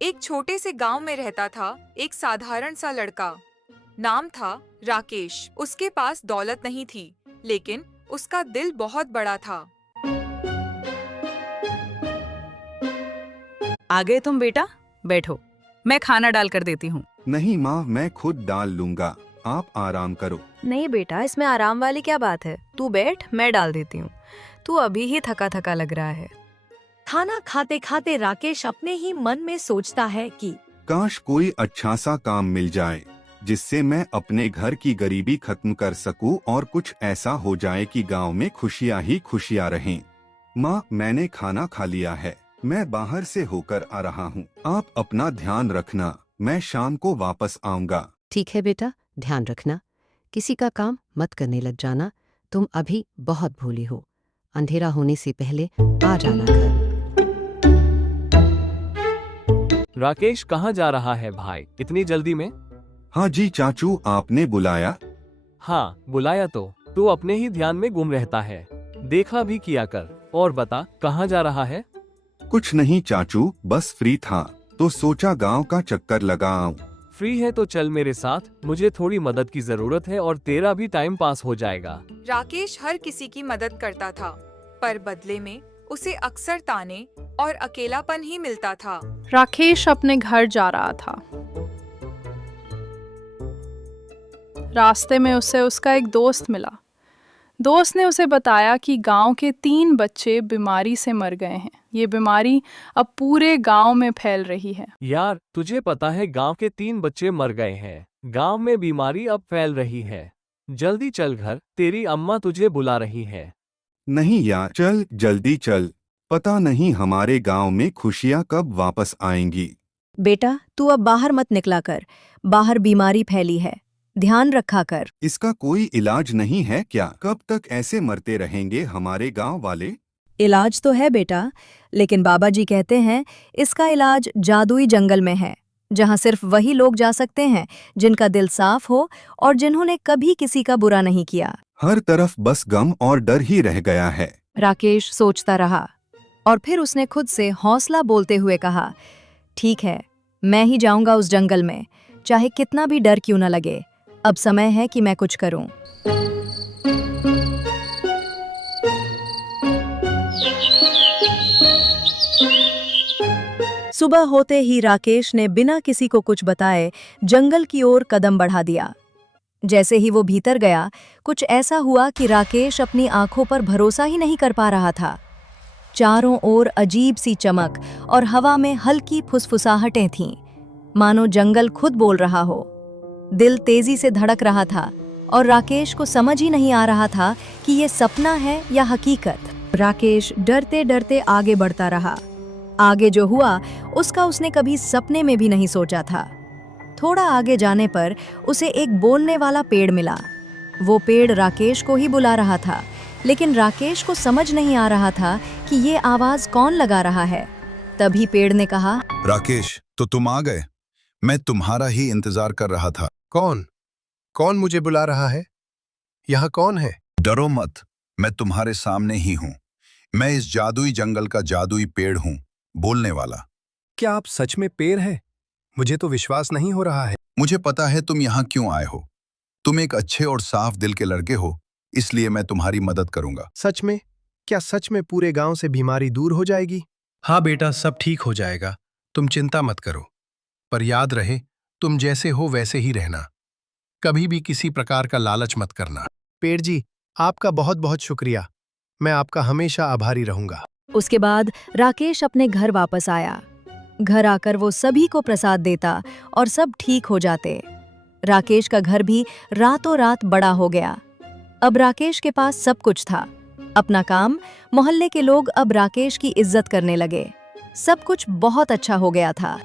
एक छोटे से गांव में रहता था एक साधारण सा लड़का। नाम था राकेश। उसके पास दौलत नहीं थी, लेकिन उसका दिल बहुत बड़ा था। आ गए तुम बेटा, बैठो, मैं खाना डाल कर देती हूँ। नहीं माँ, मैं खुद डाल लूंगा, आप आराम करो। नहीं बेटा, इसमें आराम वाली क्या बात है, तू बैठ, मैं डाल देती हूँ। तू अभी ही थका थका लग रहा है। खाना खाते खाते राकेश अपने ही मन में सोचता है कि काश कोई अच्छा सा काम मिल जाए जिससे मैं अपने घर की गरीबी खत्म कर सकूं और कुछ ऐसा हो जाए कि गांव में खुशियां ही खुशियां रहें। माँ, मैंने खाना खा लिया है, मैं बाहर से होकर आ रहा हूँ। आप अपना ध्यान रखना, मैं शाम को वापस आऊँगा। ठीक है बेटा, ध्यान रखना, किसी का काम मत करने लग जाना, तुम अभी बहुत भोली हो। अंधेरा होने से पहले आ जाना घर। राकेश कहाँ जा रहा है भाई, इतनी जल्दी में? हाँ जी चाचू, आपने बुलाया? हाँ बुलाया तो तू अपने ही ध्यान में गुम रहता है, देखा भी किया कर। और बता, कहाँ जा रहा है? कुछ नहीं चाचू, बस फ्री था तो सोचा गांव का चक्कर लगा आऊं। फ्री है तो चल मेरे साथ, मुझे थोड़ी मदद की जरूरत है और तेरा भी टाइम पास हो जाएगा। राकेश हर किसी की मदद करता था, पर बदले में उसे अक्सर ताने और अकेलापन ही मिलता था। राकेश अपने घर जा रहा था। रास्ते में उसे उसका एक दोस्त मिला। दोस्त ने उसे बताया कि गांव के 3 बच्चे बीमारी से मर गए हैं। ये बीमारी अब पूरे गांव में फैल रही है। यार, तुझे पता है गांव के 3 बच्चे मर गए हैं। गांव में बीमारी अब फैल रही है। जल्दी चल घर, तेरी अम्मा तुझे बुला रही है। नहीं यार, चल जल्दी चल, पता नहीं हमारे गांव में खुशियां कब वापस आएंगी। बेटा, तू अब बाहर मत निकला कर, बाहर बीमारी फैली है, ध्यान रखा कर। इसका कोई इलाज नहीं है क्या? कब तक ऐसे मरते रहेंगे हमारे गांव वाले? इलाज तो है बेटा, लेकिन बाबा जी कहते हैं इसका इलाज जादुई जंगल में है, जहाँ सिर्फ वही लोग जा सकते हैं जिनका दिल साफ हो और जिन्होंने कभी किसी का बुरा नहीं किया। हर तरफ बस गम और डर ही रह गया है। राकेश सोचता रहा और फिर उसने खुद से हौसला बोलते हुए कहा, ठीक है, मैं ही जाऊंगा उस जंगल में, चाहे कितना भी डर क्यों न लगे। अब समय है कि मैं कुछ करूं। सुबह होते ही राकेश ने बिना किसी को कुछ बताए जंगल की ओर कदम बढ़ा दिया। जैसे ही वो भीतर गया, कुछ ऐसा हुआ कि राकेश अपनी आंखों पर भरोसा ही नहीं कर पा रहा था। चारों ओर अजीब सी चमक और हवा में हल्की फुसफुसाहटें थीं, मानो जंगल खुद बोल रहा हो। दिल तेजी से धड़क रहा था और राकेश को समझ ही नहीं आ रहा था कि ये सपना है या हकीकत। राकेश डरते डरते आगे बढ़ता रहा। आगे जो हुआ उसका उसने कभी सपने में भी नहीं सोचा था। थोड़ा आगे जाने पर उसे एक बोलने वाला पेड़ मिला। वो पेड़ राकेश को ही बुला रहा था, लेकिन राकेश को समझ नहीं आ रहा था कि ये आवाज कौन लगा रहा है। तभी पेड़ ने कहा, राकेश, तो तुम आ गए, मैं तुम्हारा ही इंतजार कर रहा था। कौन कौन मुझे बुला रहा है? यहाँ कौन है? डरो मत, मैं तुम्हारे सामने ही हूँ। मैं इस जादुई जंगल का जादुई पेड़ हूँ, बोलने वाला। क्या आप सच में पेड़ हैं? मुझे तो विश्वास नहीं हो रहा है। मुझे पता है तुम यहाँ क्यों आए हो। तुम एक अच्छे और साफ दिल के लड़के हो, इसलिए मैं तुम्हारी मदद करूंगा। सच में? क्या सच में पूरे गांव से बीमारी दूर हो जाएगी? हाँ बेटा, सब ठीक हो जाएगा, तुम चिंता मत करो। पर याद रहे, तुम जैसे हो वैसे ही रहना, कभी भी किसी प्रकार का लालच मत करना। पेड़ जी, आपका बहुत बहुत शुक्रिया, मैं आपका हमेशा आभारी रहूंगा। उसके बाद राकेश अपने घर वापस आया। घर आकर वो सभी को प्रसाद देता और सब ठीक हो जाते। राकेश का घर भी रातों रात बड़ा हो गया। अब राकेश के पास सब कुछ था, अपना काम, मोहल्ले के लोग अब राकेश की इज्जत करने लगे। सब कुछ बहुत अच्छा हो गया था।